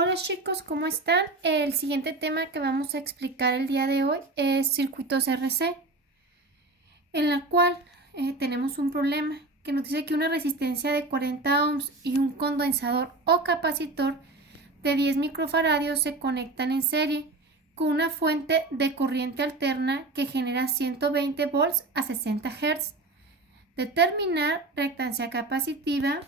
Hola chicos, ¿cómo están? El siguiente tema que vamos a explicar el día de hoy es circuitos RC, en la cual tenemos un problema que nos dice que una resistencia de 40 ohms y un condensador o capacitor de 10 microfaradios se conectan en serie con una fuente de corriente alterna que genera 120 volts a 60 Hz. Determinar reactancia capacitiva.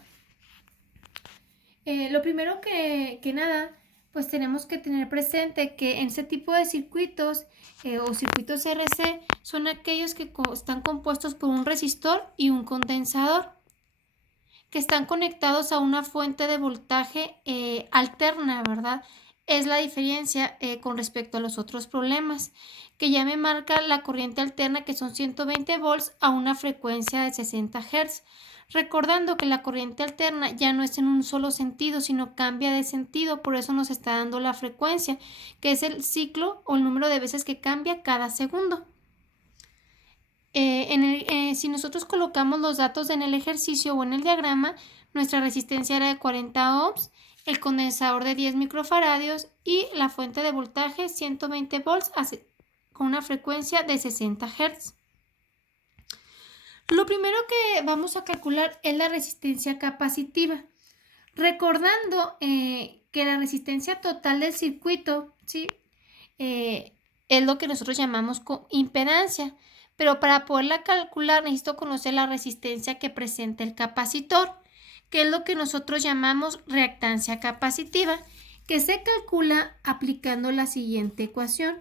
Lo primero que nada, pues tenemos que tener presente que en ese tipo de circuitos o circuitos RC son aquellos que están compuestos por un resistor y un condensador, que están conectados a una fuente de voltaje alterna, ¿verdad? Es la diferencia con respecto a los otros problemas, que ya me marca la corriente alterna, que son 120 volts a una frecuencia de 60 Hz. Recordando que la corriente alterna ya no es en un solo sentido, sino cambia de sentido, por eso nos está dando la frecuencia, que es el ciclo o el número de veces que cambia cada segundo. Si nosotros colocamos los datos en el ejercicio o en el diagrama, nuestra resistencia era de 40 ohms, el condensador de 10 microfaradios y la fuente de voltaje 120 volts con una frecuencia de 60 Hz. Lo primero que vamos a calcular es la resistencia capacitiva. Recordando que la resistencia total del circuito, ¿sí? Es lo que nosotros llamamos impedancia, pero para poderla calcular necesito conocer la resistencia que presenta el capacitor, que es lo que nosotros llamamos reactancia capacitiva, que se calcula aplicando la siguiente ecuación.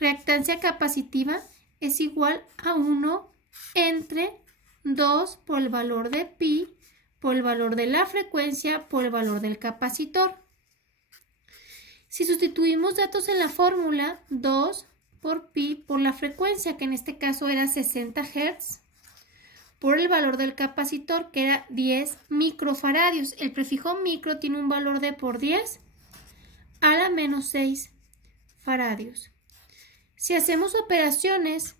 Reactancia capacitiva es igual a 1 entre 2 por el valor de pi por el valor de la frecuencia por el valor del capacitor. Si sustituimos datos en la fórmula, 2 por pi por la frecuencia, que en este caso era 60 Hz, por el valor del capacitor, que era 10 microfaradios. El prefijo micro tiene un valor de por 10 a la menos 6 faradios. Si hacemos operaciones,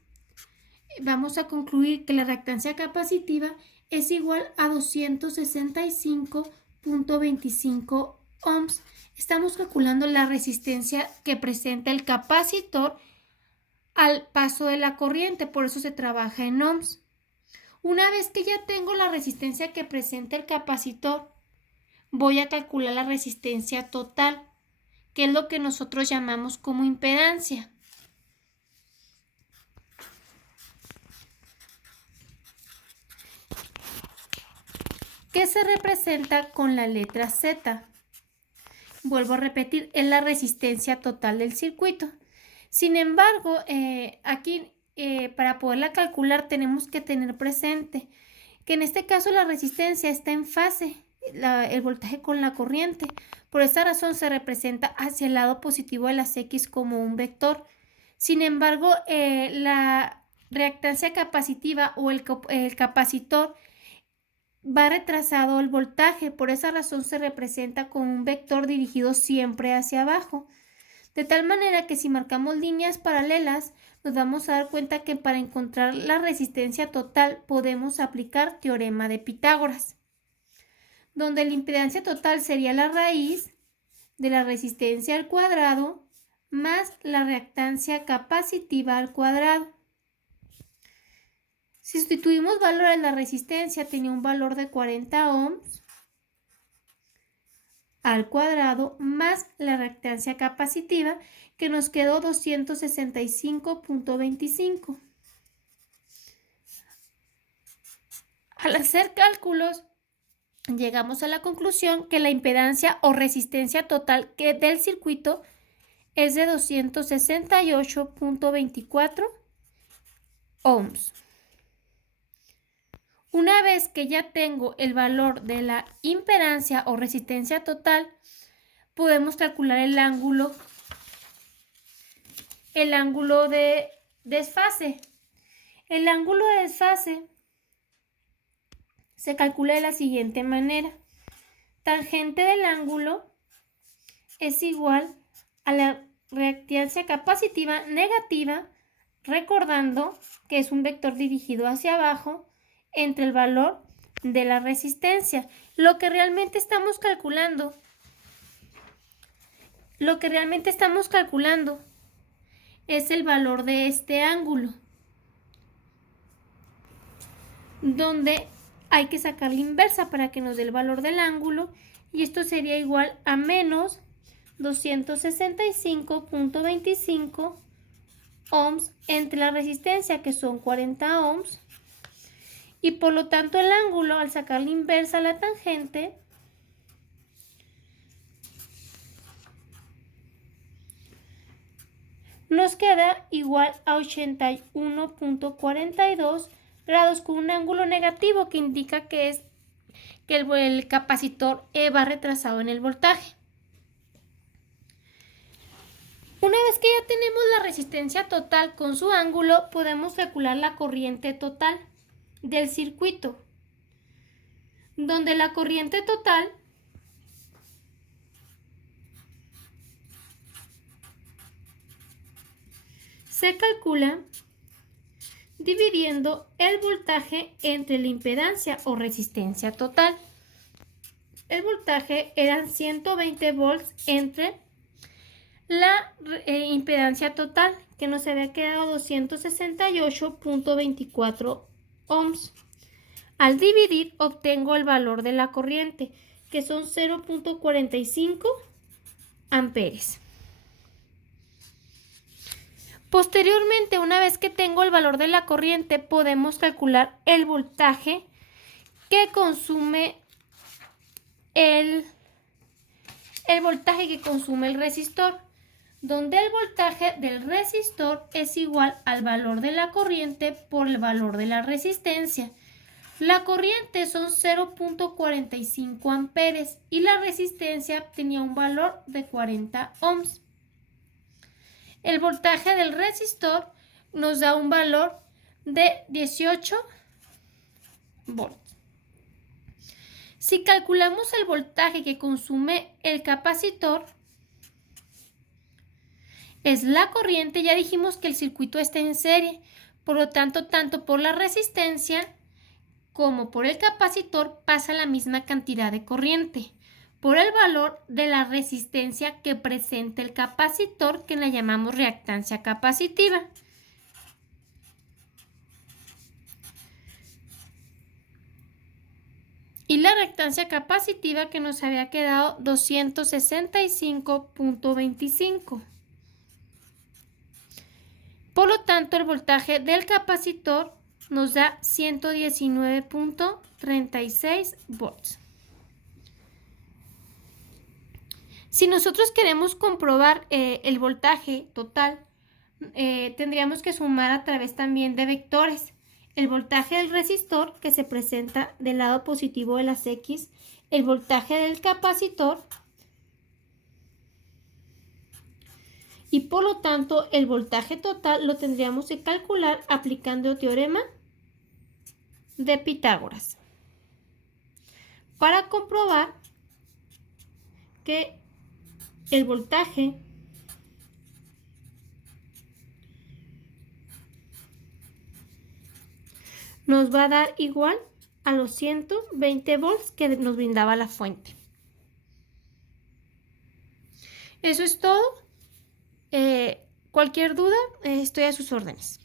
vamos a concluir que la reactancia capacitiva es igual a 265.25 ohms. Estamos calculando la resistencia que presenta el capacitor al paso de la corriente, por eso se trabaja en ohms. Una vez que ya tengo la resistencia que presenta el capacitor, voy a calcular la resistencia total, que es lo que nosotros llamamos como impedancia. ¿Qué se representa con la letra Z? Vuelvo a repetir, es la resistencia total del circuito. Sin embargo, aquí para poderla calcular tenemos que tener presente que en este caso la resistencia está en fase, el voltaje con la corriente. Por esta razón se representa hacia el lado positivo de las X como un vector. Sin embargo, la reactancia capacitiva o el capacitor va retrasado el voltaje, por esa razón se representa con un vector dirigido siempre hacia abajo. De tal manera que si marcamos líneas paralelas, nos vamos a dar cuenta que para encontrar la resistencia total podemos aplicar teorema de Pitágoras, donde la impedancia total sería la raíz de la resistencia al cuadrado más la reactancia capacitiva al cuadrado. Si sustituimos valor en la resistencia, tenía un valor de 40 ohms al cuadrado más la reactancia capacitiva, que nos quedó 265.25. Al hacer cálculos, llegamos a la conclusión que la impedancia o resistencia total del circuito es de 268.24 ohms. Una vez que ya tengo el valor de la impedancia o resistencia total, podemos calcular el ángulo de desfase. El ángulo de desfase se calcula de la siguiente manera. Tangente del ángulo es igual a la reactancia capacitiva negativa, recordando que es un vector dirigido hacia abajo, entre el valor de la resistencia. Lo que realmente estamos calculando lo que realmente estamos calculando es el valor de este ángulo, donde hay que sacar la inversa para que nos dé el valor del ángulo, y esto sería igual a menos 265.25 ohms entre la resistencia, que son 40 ohms, y por lo tanto el ángulo, al sacar la inversa a la tangente, nos queda igual a 81.42 grados con un ángulo negativo que indica que es que el capacitor va retrasado en el voltaje. Una vez que ya tenemos la resistencia total con su ángulo, podemos calcular la corriente total del circuito, donde la corriente total se calcula dividiendo el voltaje entre la impedancia o resistencia total. El voltaje eran 120 volts entre la impedancia total, que nos había quedado 268.24 ohms. Al dividir obtengo el valor de la corriente, que son 0.45 amperes. Posteriormente, una vez que tengo el valor de la corriente, podemos calcular el voltaje que consume el voltaje que consume el resistor, donde el voltaje del resistor es igual al valor de la corriente por el valor de la resistencia. La corriente son 0.45 amperes y la resistencia tenía un valor de 40 ohms. El voltaje del resistor nos da un valor de 18 volts. Si calculamos el voltaje que consume el capacitor, es la corriente. Ya dijimos que el circuito está en serie, por lo tanto, tanto por la resistencia como por el capacitor pasa la misma cantidad de corriente por el valor de la resistencia que presenta el capacitor, que la llamamos reactancia capacitiva. Y la reactancia capacitiva, que nos había quedado 265.25. Por lo tanto, el voltaje del capacitor nos da 119.36 volts. Si nosotros queremos comprobar el voltaje total, tendríamos que sumar a través también de vectores. El voltaje del resistor, que se presenta del lado positivo de las X, el voltaje del capacitor, y por lo tanto el voltaje total lo tendríamos que calcular aplicando el teorema de Pitágoras para comprobar que el voltaje nos va a dar igual a los 120 volts que nos brindaba la fuente. Eso es todo. Cualquier duda, estoy a sus órdenes.